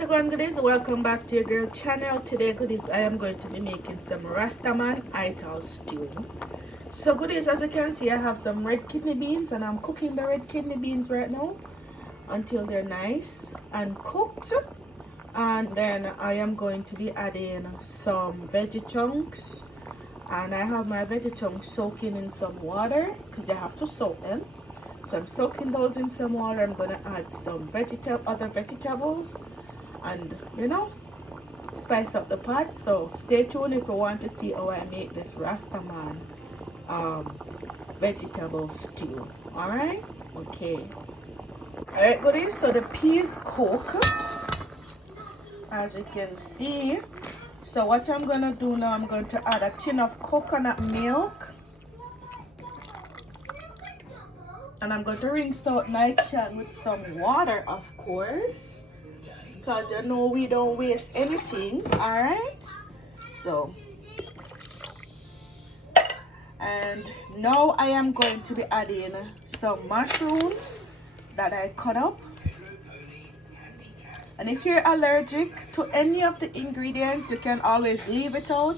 What you going, goodies? Welcome back to your girl channel. Today, goodies, I am going to be making some Rastaman Ital Stew. So, goodies, as you can see, I have some red kidney beans, and I'm cooking the red kidney beans right now until they're nice and cooked. And then I am going to be adding some veggie chunks, and I have my veggie chunks soaking in some water because they have to soak them. So I'm soaking those in some water. I'm going to add some other vegetables and, you know, spice up the pot. So stay tuned if you want to see how I make this Rastaman vegetable stew. Alright? Okay. Alright, goodies. So the peas cook, as you can see. So what I'm going to do now, I'm going to add a tin of coconut milk. And I'm going to rinse out my can with some water, of course, because you know we don't waste anything. Alright, so, and now I am going to be adding some mushrooms that I cut up. And if you're allergic to any of the ingredients, you can always leave it out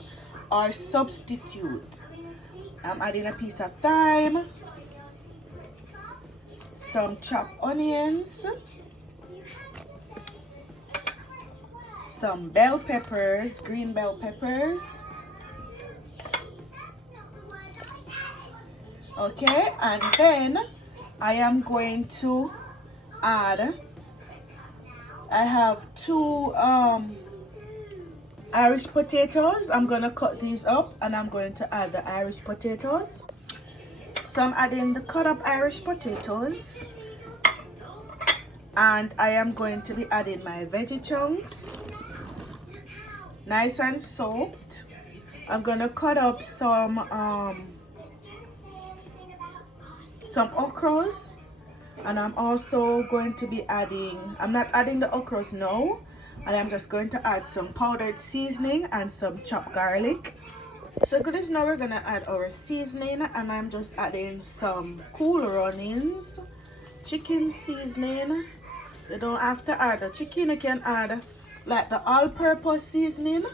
or substitute. I'm adding a piece of thyme, some chopped onions, some bell peppers, green bell peppers. Okay, and then I am going to add, I have two Irish potatoes. I'm going to cut these up and I'm going to add the Irish potatoes. So I'm adding the cut up Irish potatoes, and I am going to be adding my veggie chunks, nice and soaked. I'm gonna cut up some okras, and I'm also going to be adding, I'm not adding the okras now, and I'm just going to add some powdered seasoning and some chopped garlic. So goodies, now we're gonna add our seasoning, and I'm just adding some Cool Runnings chicken seasoning. You don't have to add the chicken, you can add like the all-purpose seasoning,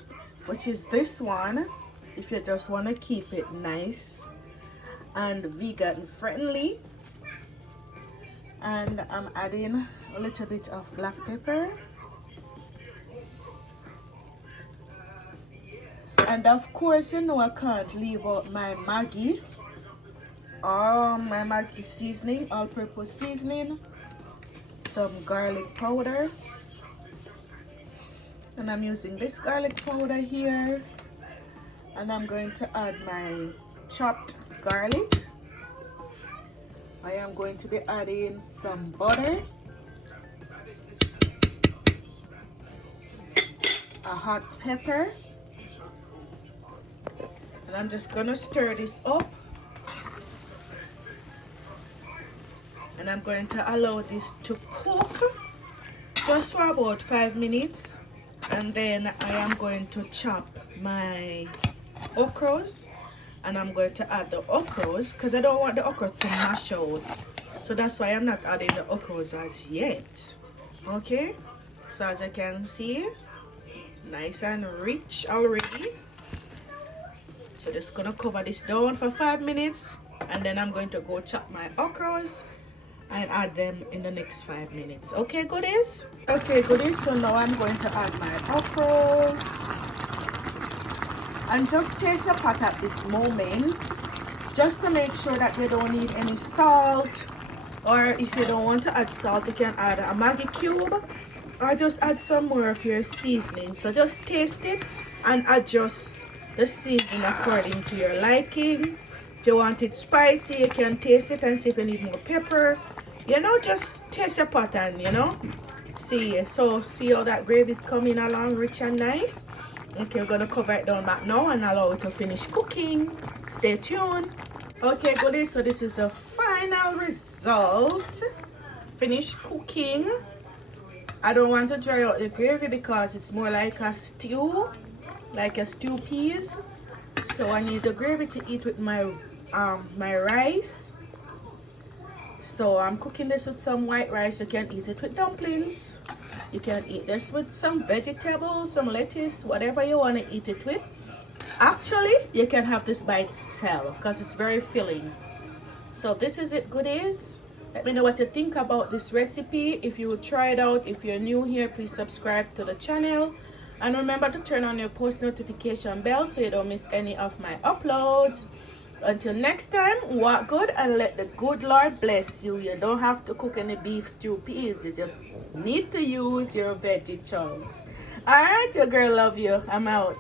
which is this one, if you just want to keep it nice and vegan friendly. And I'm adding a little bit of black pepper. And of course, you know I can't leave out my Maggi. My Maggi seasoning, all-purpose seasoning. Some garlic powder. And I'm using this garlic powder here. And I'm going to add my chopped garlic. I am going to be adding some butter. A hot pepper. And I'm just gonna stir this up, and I'm going to allow this to cook just for about 5 minutes, and then I am going to chop my okras, and I'm going to add the okras because I don't want the okras to mash out, so that's why I'm not adding the okras as yet. Okay, so as you can see, nice and rich already. So just gonna cover this down for 5 minutes, and then I'm going to go chop my okras and add them in the next 5 minutes. Okay, goodies? Okay, goodies, so now I'm going to add my okras. And just taste your pot at this moment, just to make sure that you don't need any salt, or if you don't want to add salt, you can add a Maggi cube, or just add some more of your seasoning. So just taste it and adjust the seasoning according to your liking. If you want it spicy, you can taste it and see if you need more pepper. You know, just taste your pot and, you know, see. So see how that gravy is coming along rich and nice. Okay, we're gonna cover it down back now and allow it to finish cooking. Stay tuned. Okay, goodies, so this is the final result. Finished cooking. I don't want to dry out the gravy because it's more like a stew, like a stew peas. So I need the gravy to eat with my my rice. So I'm cooking this with some white rice. You can eat it with dumplings. You can eat this with some vegetables, some lettuce, whatever you want to eat it with. Actually, you can have this by itself because it's very filling. So this is it, goodies. Let me know what you think about this recipe. If you will try it out, if you're new here, please subscribe to the channel. And remember to turn on your post notification bell so you don't miss any of my uploads. Until next time, walk good and let the good Lord bless you. You don't have to cook any beef stew peas. You just need to use your veggie chunks. Alright, your girl love you. I'm out.